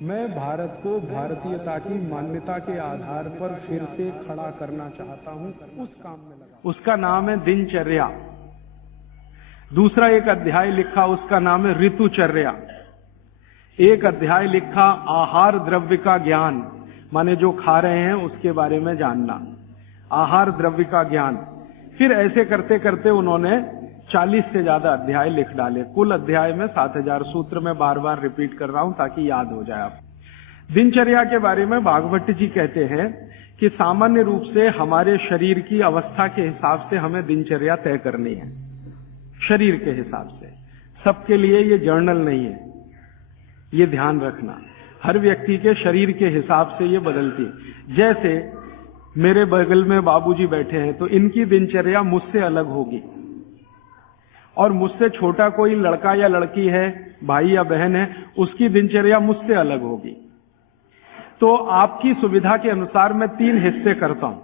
मैं भारत को भारतीयता की मान्यता के आधार पर फिर से खड़ा करना चाहता हूं, उस काम में लगा। उसका नाम है दिनचर्या। दूसरा एक अध्याय लिखा, उसका नाम है ऋतुचर्या। एक अध्याय लिखा आहार द्रव्य का ज्ञान, माने जो खा रहे हैं उसके बारे में जानना, आहार द्रव्य का ज्ञान। फिर ऐसे करते करते उन्होंने 40 से ज्यादा अध्याय लिख डाले। कुल अध्याय में 7000 सूत्र में बार बार रिपीट कर रहा हूं ताकि याद हो जाए आप। दिनचर्या के बारे में भागवत जी कहते हैं कि सामान्य रूप से हमारे शरीर की अवस्था के हिसाब से हमें दिनचर्या तय करनी है, शरीर के हिसाब से। सबके लिए ये जर्नल नहीं है, ये ध्यान रखना। हर व्यक्ति के शरीर के हिसाब से ये बदलती है। जैसे मेरे बगल में बाबूजी बैठे हैं, तो इनकी दिनचर्या मुझसे अलग होगी, और मुझसे छोटा कोई लड़का या लड़की है, भाई या बहन है, उसकी दिनचर्या मुझसे अलग होगी। तो आपकी सुविधा के अनुसार मैं 3 हिस्से करता हूं।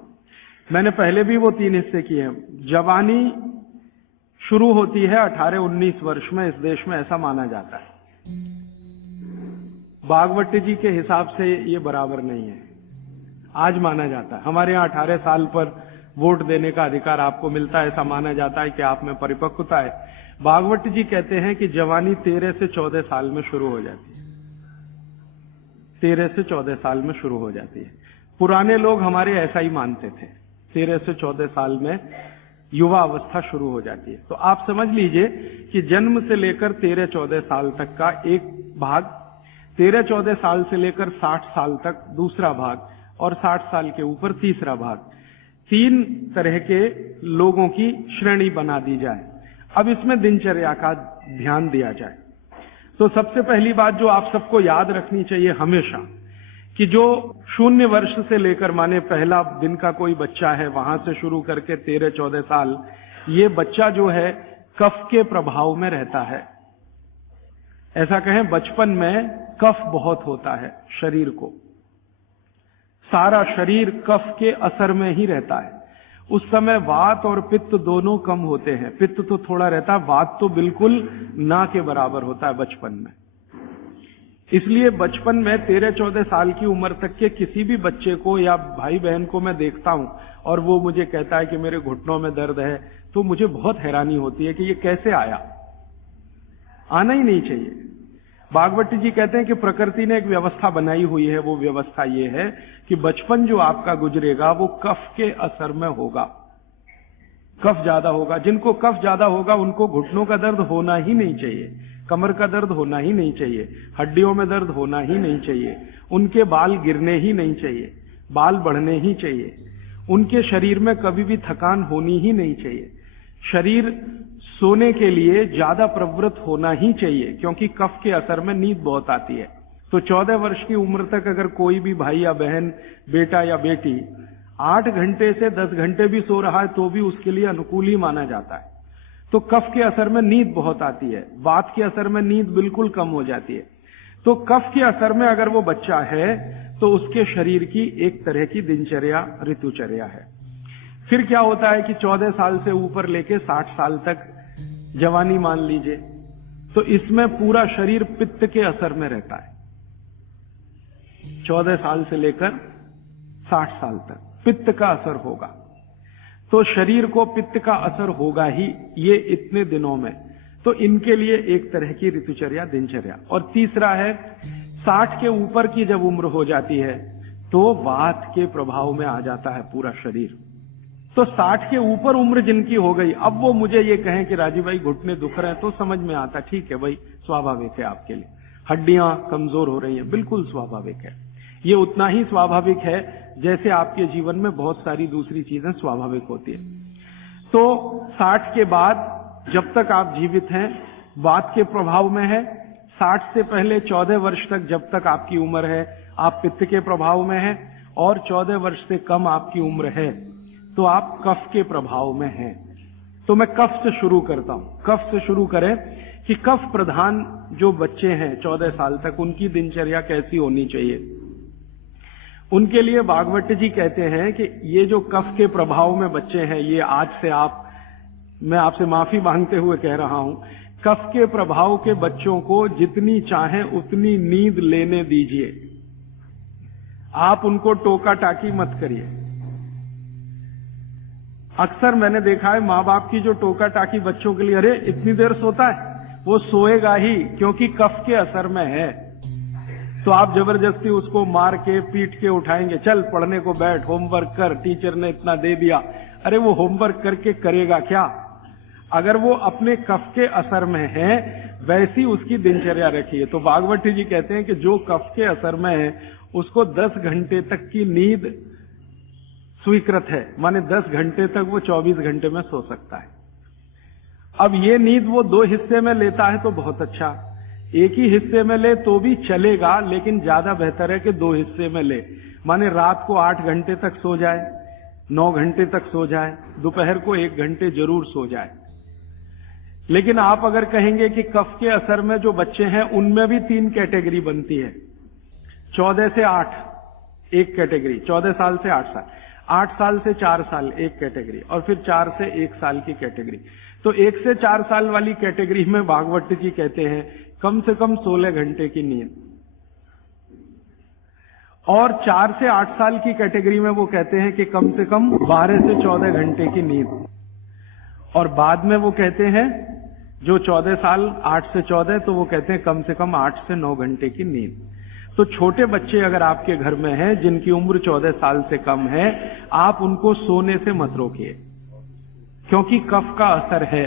मैंने पहले भी वो 3 हिस्से किए हैं। जवानी शुरू होती है 18-19 वर्ष में, इस देश में ऐसा माना जाता है। भागवत जी के हिसाब से ये बराबर नहीं है, आज माना जाता है। हमारे यहाँ 18 साल पर वोट देने का अधिकार आपको मिलता है, ऐसा माना जाता है कि आप में परिपक्वता है। भागवत जी कहते हैं कि जवानी 13 से 14 साल में शुरू हो जाती है। 13 से 14 साल में शुरू हो जाती है। पुराने लोग हमारे ऐसा ही मानते थे, 13 से 14 साल में युवा अवस्था शुरू हो जाती है। तो आप समझ लीजिए कि जन्म से लेकर 13-14 साल तक का एक भाग, 13-14 साल से लेकर 60 साल तक दूसरा भाग, और 60 साल के ऊपर तीसरा भाग। 3 तरह के लोगों की श्रेणी बना दी जाए। अब इसमें दिनचर्या का ध्यान दिया जाए। तो सबसे पहली बात जो आप सबको याद रखनी चाहिए हमेशा, कि जो 0 वर्ष से लेकर, माने पहला दिन का कोई बच्चा है, वहां से शुरू करके 13-14 साल, ये बच्चा जो है कफ के प्रभाव में रहता है। ऐसा कहें, बचपन में कफ बहुत होता है शरीर को, सारा शरीर कफ के असर में ही रहता है। उस समय वात और पित्त दोनों कम होते हैं। पित्त तो थोड़ा रहता है, वात तो बिल्कुल ना के बराबर होता है बचपन में। इसलिए बचपन में 13-14 साल की उम्र तक के किसी भी बच्चे को या भाई बहन को मैं देखता हूं और वो मुझे कहता है कि मेरे घुटनों में दर्द है, तो मुझे बहुत हैरानी होती है कि ये कैसे आया। आना ही नहीं चाहिए। भागवत जी कहते हैं कि प्रकृति ने एक व्यवस्था बनाई हुई है। वो व्यवस्था ये है कि बचपन जो आपका गुजरेगा वो कफ के असर में होगा, कफ ज्यादा होगा। जिनको कफ ज्यादा होगा उनको घुटनों का दर्द होना ही नहीं चाहिए, कमर का दर्द होना ही नहीं चाहिए, हड्डियों में दर्द होना ही नहीं चाहिए, उनके बाल गिरने ही नहीं चाहिए, बाल बढ़ने ही चाहिए, उनके शरीर में कभी भी थकान होनी ही नहीं चाहिए। शरीर सोने के लिए ज्यादा प्रवृत्त होना ही चाहिए, क्योंकि कफ के असर में नींद बहुत आती है। तो 14 वर्ष की उम्र तक अगर कोई भी भाई या बहन, बेटा या बेटी 8 घंटे से 10 घंटे भी सो रहा है तो भी उसके लिए अनुकूल ही माना जाता है। तो कफ के असर में नींद बहुत आती है, वात के असर में नींद बिल्कुल कम हो जाती है। तो कफ के असर में अगर वो बच्चा है तो उसके शरीर की एक तरह की दिनचर्या ऋतुचर्या है। फिर क्या होता है कि 14 साल से ऊपर लेके 60 साल तक जवानी मान लीजिए, तो इसमें पूरा शरीर पित्त के असर में रहता है। 14 साल से लेकर 60 साल तक पित्त का असर होगा। तो शरीर को पित्त का असर होगा ही ये इतने दिनों में। तो इनके लिए एक तरह की ऋतुचर्या, दिनचर्या। और तीसरा है 60 के ऊपर की जब उम्र हो जाती है तो वात के प्रभाव में आ जाता है पूरा शरीर। तो 60 के ऊपर उम्र जिनकी हो गई, अब वो मुझे ये कहें कि राजीव भाई घुटने दुख रहे हैं, तो समझ में आता, ठीक है भाई, स्वाभाविक है आपके लिए। हड्डियां कमजोर हो रही हैं, बिल्कुल स्वाभाविक है। ये उतना ही स्वाभाविक है जैसे आपके जीवन में बहुत सारी दूसरी चीजें स्वाभाविक होती है। तो 60 के बाद जब तक आप जीवित हैं वात के प्रभाव में है, 60 से पहले 14 वर्ष तक जब तक आपकी उम्र है आप पित्त के प्रभाव में है, और 14 वर्ष से कम आपकी उम्र है तो आप कफ के प्रभाव में हैं। तो मैं कफ से शुरू करता हूं। कफ से शुरू करें कि कफ प्रधान जो बच्चे हैं 14 साल तक, उनकी दिनचर्या कैसी होनी चाहिए। उनके लिए भागवत जी कहते हैं कि ये जो कफ के प्रभाव में बच्चे हैं, ये आज से मैं आपसे माफी मांगते हुए कह रहा हूं, कफ के प्रभाव के बच्चों को जितनी चाहे उतनी नींद लेने दीजिए। आप उनको टोका टाकी मत करिए। अक्सर मैंने देखा है माँ बाप की जो टोका टाकी बच्चों के लिए, अरे इतनी देर सोता है, वो सोएगा ही क्योंकि कफ के असर में है। तो आप जबरदस्ती उसको मार के पीट के उठाएंगे, चल पढ़ने को बैठ, होमवर्क कर, टीचर ने इतना दे दिया। अरे वो होमवर्क करके करेगा क्या? अगर वो अपने कफ के असर में है, वैसी उसकी दिनचर्या रखिए। तो भागवत जी कहते हैं कि जो कफ के असर में है उसको 10 घंटे तक की नींद स्वीकृत है, माने 10 घंटे तक वो 24 घंटे में सो सकता है। अब ये नींद वो 2 हिस्से में लेता है तो बहुत अच्छा, एक ही हिस्से में ले तो भी चलेगा, लेकिन ज्यादा बेहतर है कि 2 हिस्से में ले। माने रात को 8 घंटे तक सो जाए, 9 घंटे तक सो जाए, दोपहर को 1 घंटे जरूर सो जाए। लेकिन आप अगर कहेंगे कि कफ के असर में जो बच्चे हैं उनमें भी 3 कैटेगरी बनती है। 14 से 8 एक कैटेगरी, 14 साल से 8 साल, 8 साल से 4 साल एक कैटेगरी, और फिर 4 से 1 साल की कैटेगरी। तो 1 से 4 साल वाली कैटेगरी में भागवत जी कहते हैं कम से कम 16 घंटे की नींद, और 4 से 8 साल की कैटेगरी में वो कहते हैं कि कम से कम 12 से 14 घंटे की नींद, और बाद में वो कहते हैं जो 14 साल 8 से 14 तो वो कहते हैं कम से कम 8 से 9 घंटे की नींद। तो छोटे बच्चे अगर आपके घर में हैं जिनकी उम्र 14 साल से कम है, आप उनको सोने से मत रोकिए, क्योंकि कफ का असर है,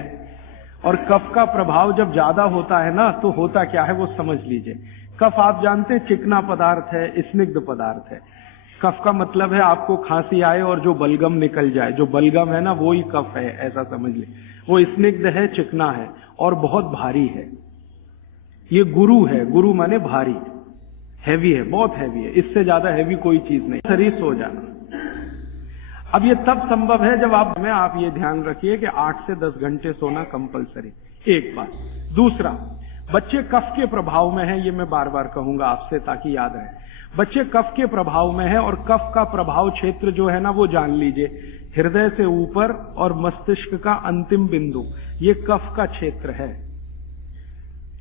और कफ का प्रभाव जब ज्यादा होता है ना तो होता क्या है वो समझ लीजिए। कफ आप जानते हैं चिकना पदार्थ है, स्निग्ध पदार्थ है। कफ का मतलब है आपको खांसी आए और जो बलगम निकल जाए, जो बलगम है ना वो ही कफ है, ऐसा समझ ले। वो स्निग्ध है, चिकना है और बहुत भारी है। ये गुरु है, गुरु माने भारी, हैवी है, बहुत हैवी है, इससे ज्यादा हैवी कोई चीज नहीं। शरीर सो जाना। अब ये तब संभव है जब आप ये ध्यान रखिए कि 8 से 10 घंटे सोना कंपलसरी, एक बात। दूसरा, बच्चे कफ के प्रभाव में हैं, ये मैं बार बार कहूंगा आपसे ताकि याद रहे। बच्चे कफ के प्रभाव में हैं, और कफ का प्रभाव क्षेत्र जो है ना वो जान लीजिए, हृदय से ऊपर और मस्तिष्क का अंतिम बिंदु, ये कफ का क्षेत्र है।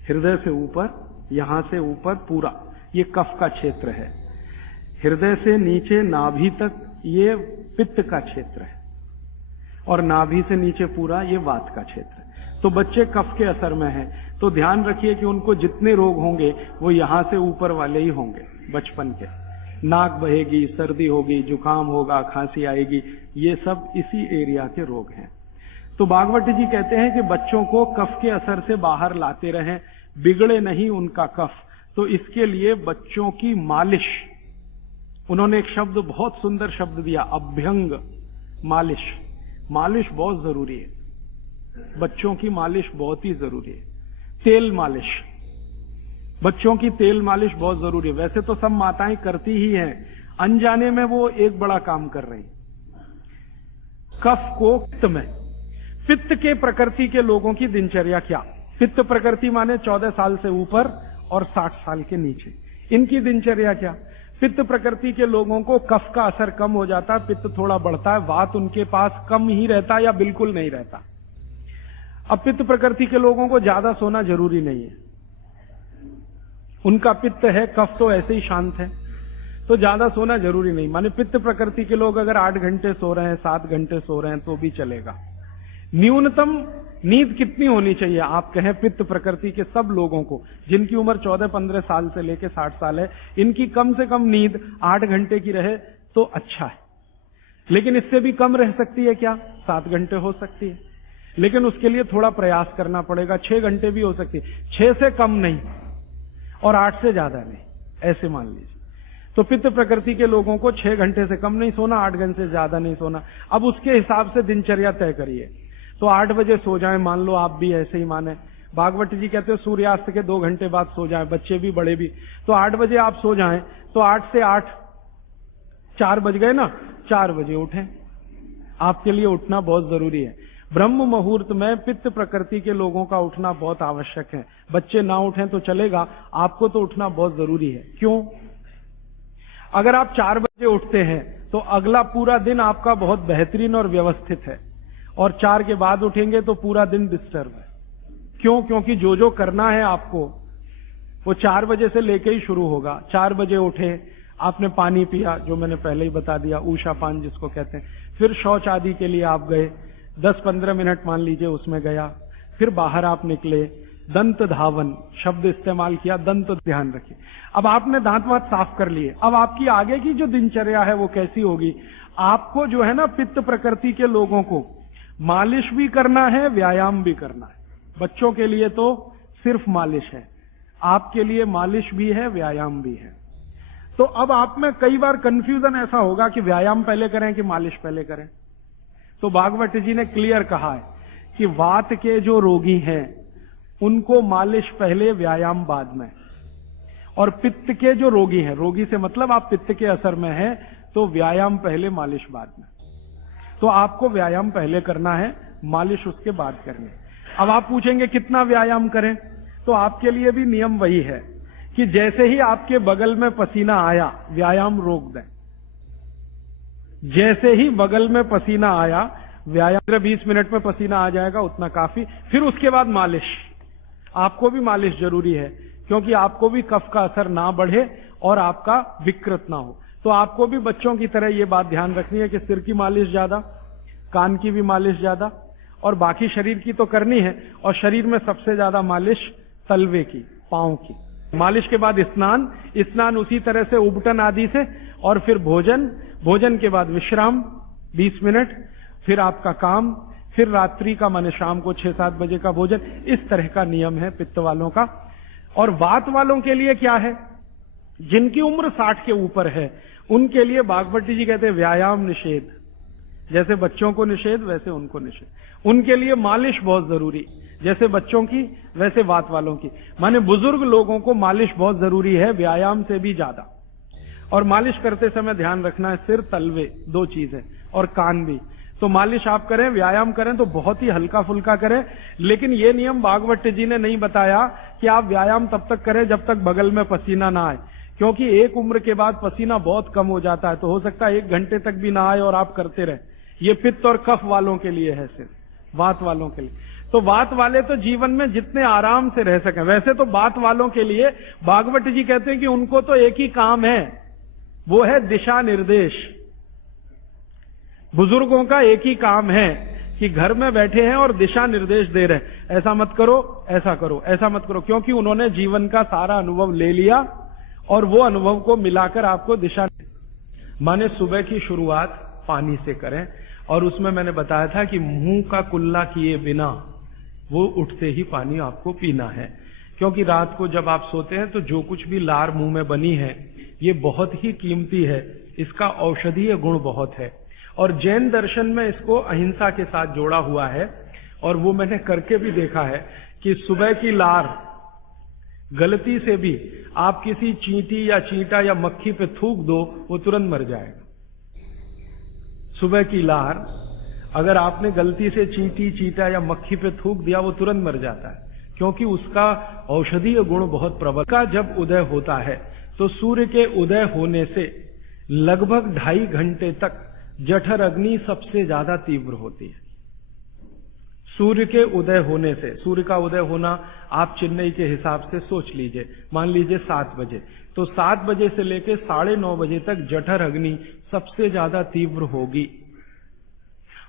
हृदय से ऊपर, यहां से ऊपर पूरा ये कफ का क्षेत्र है। हृदय से नीचे नाभि तक ये पित्त का क्षेत्र है, और नाभि से नीचे पूरा ये वात का क्षेत्र है। तो बच्चे कफ के असर में हैं, तो ध्यान रखिए कि उनको जितने रोग होंगे वो यहां से ऊपर वाले ही होंगे बचपन के। नाक बहेगी, सर्दी होगी, जुकाम होगा, खांसी आएगी, ये सब इसी एरिया के रोग हैं। तो भागवत जी कहते हैं कि बच्चों को कफ के असर से बाहर लाते रहें, बिगड़े नहीं उनका कफ। तो इसके लिए बच्चों की मालिश, उन्होंने एक शब्द, बहुत सुंदर शब्द दिया, अभ्यंग मालिश। मालिश बहुत जरूरी है, बच्चों की मालिश बहुत ही जरूरी है। तेल मालिश, बच्चों की तेल मालिश बहुत जरूरी है। वैसे तो सब माताएं करती ही हैं, अनजाने में वो एक बड़ा काम कर रही। कफ को पित्त में, पित्त के प्रकृति के लोगों की दिनचर्या क्या? पित्त प्रकृति माने 14 साल से ऊपर और 60 साल के नीचे, इनकी दिनचर्या क्या? पित्त प्रकृति के लोगों को कफ का असर कम हो जाता है, पित्त थोड़ा बढ़ता है, वात उनके पास कम ही रहता है या बिल्कुल नहीं रहता। अब पित्त प्रकृति के लोगों को ज्यादा सोना जरूरी नहीं है, उनका पित्त है, कफ तो ऐसे ही शांत है, तो ज्यादा सोना जरूरी नहीं। माने पित्त प्रकृति के लोग अगर 8 घंटे सो रहे हैं, 7 घंटे सो रहे हैं तो भी चलेगा। न्यूनतम नींद कितनी होनी चाहिए? आप कहें पित्त प्रकृति के सब लोगों को जिनकी उम्र 14-15 साल से लेकर 60 साल है, इनकी कम से कम नींद 8 घंटे की रहे तो अच्छा है। लेकिन इससे भी कम रह सकती है क्या? 7 घंटे हो सकती है, लेकिन उसके लिए थोड़ा प्रयास करना पड़ेगा। 6 घंटे भी हो सकती है, 6 से कम नहीं और 8 से ज्यादा नहीं, ऐसे मान लीजिए। तो पित्त प्रकृति के लोगों को 6 घंटे से कम नहीं सोना, 8 घंटे से ज्यादा नहीं सोना। अब उसके हिसाब से दिनचर्या तय करिए। तो 8 बजे सो जाएं, मान लो आप भी ऐसे ही माने। भागवत जी कहते हैं सूर्यास्त के 2 घंटे बाद सो जाएं, बच्चे भी बड़े भी। तो 8 बजे आप सो जाएं, तो 8 से 8 4 बज गए ना, 4 बजे उठें। आपके लिए उठना बहुत जरूरी है। ब्रह्म मुहूर्त में पित्त प्रकृति के लोगों का उठना बहुत आवश्यक है। बच्चे ना उठें तो चलेगा, आपको तो उठना बहुत जरूरी है। क्यों? अगर आप 4 बजे उठते हैं तो अगला पूरा दिन आपका बहुत बेहतरीन और व्यवस्थित है, और 4 के बाद उठेंगे तो पूरा दिन डिस्टर्ब है। क्यों? क्योंकि जो जो करना है आपको वो 4 बजे से लेके ही शुरू होगा। 4 बजे उठे, आपने पानी पिया, जो मैंने पहले ही बता दिया, ऊषा पान जिसको कहते हैं। फिर शौच आदि के लिए आप गए, 10-15 मिनट मान लीजिए उसमें गया, फिर बाहर आप निकले, दंत धावन शब्द इस्तेमाल किया, दंत ध्यान रखिए। अब आपने दांत वात साफ कर लिए, अब आपकी आगे की जो दिनचर्या है वो कैसी होगी? आपको जो है ना, पित्त प्रकृति के लोगों को मालिश भी करना है, व्यायाम भी करना है। बच्चों के लिए तो सिर्फ मालिश है, आपके लिए मालिश भी है, व्यायाम भी है। तो अब आप में कई बार कंफ्यूजन ऐसा होगा कि व्यायाम पहले करें कि मालिश पहले करें। तो भागवत जी ने क्लियर कहा है कि वात के जो रोगी हैं उनको मालिश पहले, व्यायाम बाद में। और पित्त के जो रोगी हैं, रोगी से मतलब आप पित्त के असर में हैं, तो व्यायाम पहले, मालिश बाद में। तो आपको व्यायाम पहले करना है, मालिश उसके बाद करनी है। अब आप पूछेंगे कितना व्यायाम करें? तो आपके लिए भी नियम वही है कि जैसे ही आपके बगल में पसीना आया, व्यायाम रोक दें। जैसे ही बगल में पसीना आया, व्यायाम 20 मिनट में पसीना आ जाएगा, उतना काफी। फिर उसके बाद मालिश। आपको भी मालिश जरूरी है, क्योंकि आपको भी कफ का असर ना बढ़े और आपका विकृत ना हो। तो आपको भी बच्चों की तरह ये बात ध्यान रखनी है कि सिर की मालिश ज्यादा, कान की भी मालिश ज्यादा, और बाकी शरीर की तो करनी है। और शरीर में सबसे ज्यादा मालिश तलवे की, पांव की। मालिश के बाद स्नान, स्नान उसी तरह से उबटन आदि से, और फिर भोजन, भोजन के बाद विश्राम 20 मिनट, फिर आपका काम, फिर रात्रि का माने शाम को 6-7 बजे का भोजन। इस तरह का नियम है पित्त वालों का। और वात वालों के लिए क्या है? जिनकी उम्र 60 के ऊपर है उनके लिए भागवत जी कहते हैं व्यायाम निषेध। जैसे बच्चों को निषेध, वैसे उनको निषेध। उनके लिए मालिश बहुत जरूरी, जैसे बच्चों की वैसे वात वालों की। माने बुजुर्ग लोगों को मालिश बहुत जरूरी है, व्यायाम से भी ज्यादा। और मालिश करते समय ध्यान रखना है, सिर तलवे 2 चीज है, और कान भी। तो मालिश आप करें, व्यायाम करें तो बहुत ही हल्का फुल्का करें। लेकिन यह नियम भागवत जी ने नहीं बताया कि आप व्यायाम तब तक करें जब तक बगल में पसीना ना आए, क्योंकि एक उम्र के बाद पसीना बहुत कम हो जाता है। तो हो सकता है 1 घंटे तक भी ना आए और आप करते रहे। ये पित्त और कफ वालों के लिए है, सिर्फ वात वालों के लिए। तो वात वाले तो जीवन में जितने आराम से रह सकें। वैसे तो वात वालों के लिए भागवत जी कहते हैं कि उनको तो एक ही काम है, वो है दिशा निर्देश। बुजुर्गों का एक ही काम है कि घर में बैठे हैं और दिशा निर्देश दे रहे हैं, ऐसा मत करो, ऐसा करो, ऐसा मत करो। क्योंकि उन्होंने जीवन का सारा अनुभव ले लिया और वो अनुभव को मिलाकर आपको दिशा। माने सुबह की शुरुआत पानी से करें, और उसमें मैंने बताया था कि मुंह का कुल्ला किए बिना वो उठते ही पानी आपको पीना है। क्योंकि रात को जब आप सोते हैं तो जो कुछ भी लार मुंह में बनी है ये बहुत ही कीमती है, इसका औषधीय गुण बहुत है। और जैन दर्शन में इसको अहिंसा के साथ जोड़ा हुआ है, और वो मैंने करके भी देखा है कि सुबह की लार गलती से भी आप किसी चींटी या चींटा या मक्खी पे थूक दो, वो तुरंत मर जाएगा। सुबह की लार अगर आपने गलती से चींटी, चींटा या मक्खी पे थूक दिया, वो तुरंत मर जाता है, क्योंकि उसका औषधीय गुण बहुत प्रबल। का जब उदय होता है तो सूर्य के उदय होने से लगभग 2.5 घंटे तक जठर अग्नि सबसे ज्यादा तीव्र होती है। सूर्य के उदय होने से, सूर्य का उदय होना आप चेन्नई के हिसाब से सोच लीजिए, मान लीजिए 7 बजे, तो 7 बजे से लेकर 9:30 बजे तक जठर अग्नि सबसे ज्यादा तीव्र होगी।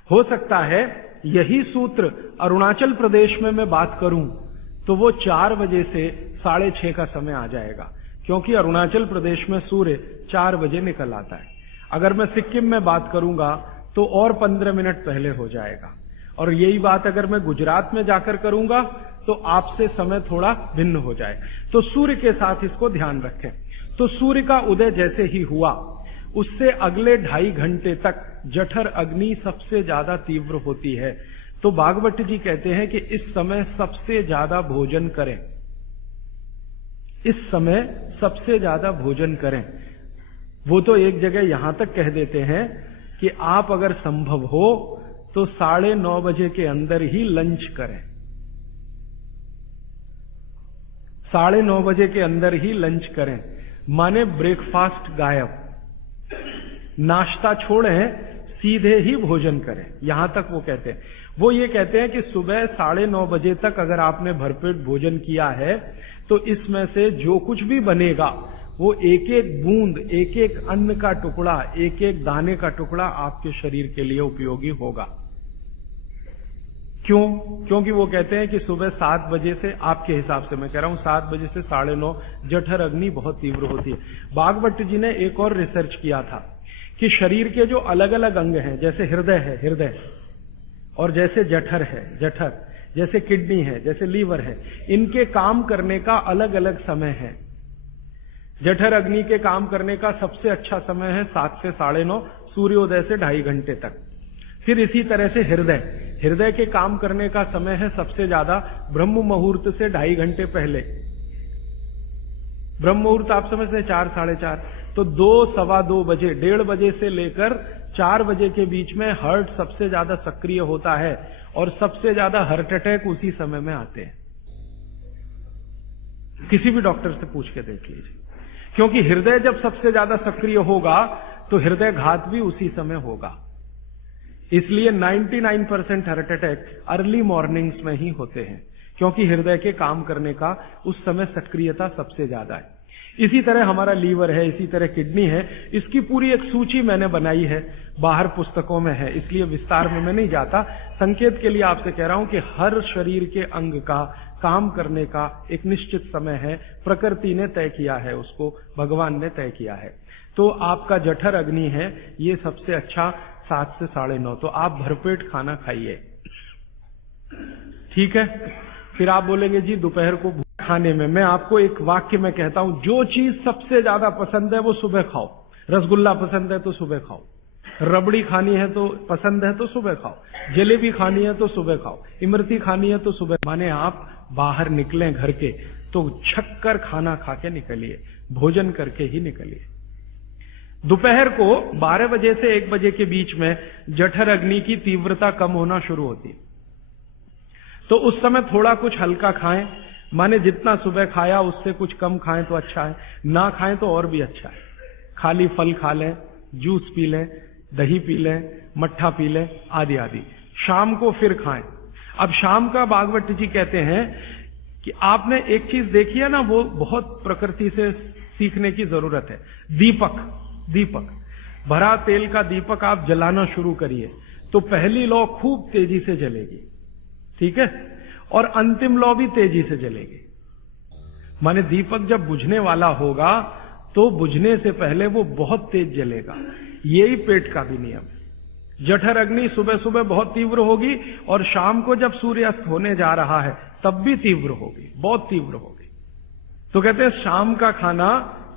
हो सकता है यही सूत्र अरुणाचल प्रदेश में मैं बात करूं तो वो 4 बजे से 6:30 का समय आ जाएगा, क्योंकि अरुणाचल प्रदेश में सूर्य 4 बजे निकल आता है। अगर मैं सिक्किम में बात करूंगा तो और 15 मिनट पहले हो जाएगा, और यही बात अगर मैं गुजरात में जाकर करूंगा तो आपसे समय थोड़ा भिन्न हो जाए। तो सूर्य के साथ इसको ध्यान रखें। तो सूर्य का उदय जैसे ही हुआ उससे अगले 2.5 घंटे तक जठर अग्नि सबसे ज्यादा तीव्र होती है। तो भागवत जी कहते हैं कि इस समय सबसे ज्यादा भोजन करें, इस समय सबसे ज्यादा भोजन करें। वो तो एक जगह यहां तक कह देते हैं कि आप अगर संभव हो तो 9:30 बजे के अंदर ही लंच करें। 9:30 बजे के अंदर ही लंच करें, माने ब्रेकफास्ट गायब, नाश्ता छोड़ें, सीधे ही भोजन करें, यहां तक वो कहते हैं। वो ये कहते हैं कि सुबह 9:30 बजे तक अगर आपने भरपेट भोजन किया है तो इसमें से जो कुछ भी बनेगा वो एक एक बूंद, एक एक अन्न का टुकड़ा, एक एक दाने का टुकड़ा आपके शरीर के लिए उपयोगी होगा। क्यों? क्योंकि वो कहते हैं कि सुबह 7 बजे से, आपके हिसाब से मैं कह रहा हूं, 7 बजे से 9:30 जठर अग्नि बहुत तीव्र होती है। भागवत जी ने एक और रिसर्च किया था कि शरीर के जो अलग अलग अंग हैं, जैसे हृदय है, हृदय, और जैसे जठर है, जठर, जैसे किडनी है, जैसे लीवर है, इनके काम करने का अलग अलग समय है। जठर अग्नि के काम करने का सबसे अच्छा समय है 7 से 9:30, सूर्योदय से 2.5 घंटे तक। फिर इसी तरह से हृदय, हृदय के काम करने का समय है सबसे ज्यादा ब्रह्म मुहूर्त से 2.5 घंटे पहले। ब्रह्म मुहूर्त आप समझते हैं 4, 4:30, तो 2, सवा 2 बजे, 1:30 बजे से लेकर 4 बजे के बीच में हार्ट सबसे ज्यादा सक्रिय होता है और सबसे ज्यादा हार्ट अटैक उसी समय में आते हैं। किसी भी डॉक्टर से पूछ के देख लीजिए, क्योंकि हृदय जब सबसे ज्यादा सक्रिय होगा तो हृदय घात भी उसी समय होगा। इसलिए 99% हार्ट अटैक अर्ली मॉर्निंग्स में ही होते हैं, क्योंकि हृदय के काम करने का उस समय सक्रियता सबसे ज्यादा है। इसी तरह हमारा लीवर है, इसी तरह किडनी है। इसकी पूरी एक सूची मैंने बनाई है, बाहर पुस्तकों में है, इसलिए विस्तार में मैं नहीं जाता। संकेत के लिए आपसे कह रहा हूं कि हर शरीर के अंग का काम करने का एक निश्चित समय है, प्रकृति ने तय किया है, उसको भगवान ने तय किया है। तो आपका जठर अग्नि है, ये सबसे अच्छा 7 से 9:30, तो आप भरपेट खाना खाइए, ठीक है। फिर आप बोलेंगे जी दोपहर को खाने में, मैं आपको एक वाक्य में कहता हूं, जो चीज सबसे ज्यादा पसंद है वो सुबह खाओ। रसगुल्ला पसंद है तो सुबह खाओ, रबड़ी खानी है तो पसंद है तो सुबह खाओ, जलेबी खानी है तो सुबह खाओ, इमरती खानी है तो सुबह। माने आप बाहर निकलें घर के तो छक्कर खाना खा के निकलिए, भोजन करके ही निकलिए। दोपहर को 12 बजे से 1 बजे के बीच में जठर अग्नि की तीव्रता कम होना शुरू होती है, तो उस समय थोड़ा कुछ हल्का खाएं। माने जितना सुबह खाया उससे कुछ कम खाएं तो अच्छा है, ना खाएं तो और भी अच्छा है। खाली फल खा लें, जूस पी लें, दही पी लें, मट्ठा पी लें, आदि आदि। शाम को फिर खाएं। अब शाम का भागवत जी कहते हैं कि आपने एक चीज देखी है ना, वो बहुत प्रकृति से सीखने की जरूरत है। दीपक, दीपक, भरा तेल का दीपक आप जलाना शुरू करिए तो पहली लौ खूब तेजी से जलेगी, ठीक है, और अंतिम लौ भी तेजी से जलेगी। माने दीपक जब बुझने वाला होगा तो बुझने से पहले वो बहुत तेज जलेगा। यही पेट का भी नियम है। जठर अग्नि सुबह सुबह बहुत तीव्र होगी और शाम को जब सूर्यास्त होने जा रहा है तब भी तीव्र होगी, बहुत तीव्र होगी। तो कहते हैं शाम का खाना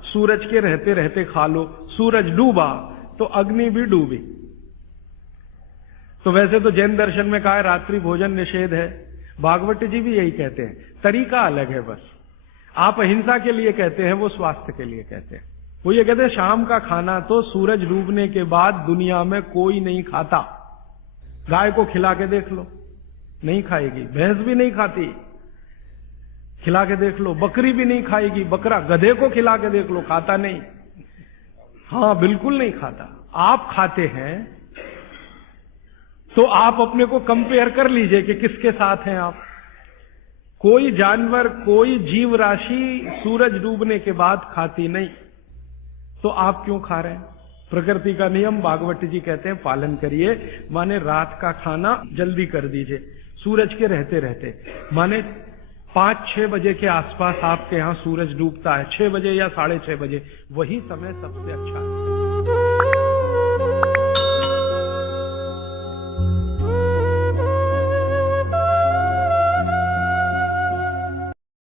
सूरज के रहते रहते खा लो। सूरज डूबा तो अग्नि भी डूबी। तो वैसे तो जैन दर्शन में कहा है रात्रि भोजन निषेध है, भागवत जी भी यही कहते हैं, तरीका अलग है बस। आप अहिंसा के लिए कहते हैं, वो स्वास्थ्य के लिए कहते हैं। वो ये कहते हैं शाम का खाना तो सूरज डूबने के बाद दुनिया में कोई नहीं खाता। गाय को खिला के देख लो, नहीं खाएगी। भैंस भी नहीं खाती, खिला के देख लो। बकरी भी नहीं खाएगी, बकरा गधे को खिला के देख लो, खाता नहीं। हाँ, बिल्कुल नहीं खाता। आप खाते हैं तो आप अपने को कंपेयर कर लीजिए कि किसके साथ हैं आप। कोई जानवर, कोई जीव राशि सूरज डूबने के बाद खाती नहीं, तो आप क्यों खा रहे हैं? प्रकृति का नियम भागवत जी कहते हैं पालन करिए। माने रात का खाना जल्दी कर दीजिए सूरज के रहते रहते। माने 5-6 बजे के आसपास आपके यहां सूरज डूबता है, 6 बजे या 6:30 बजे, वही समय सबसे अच्छा है।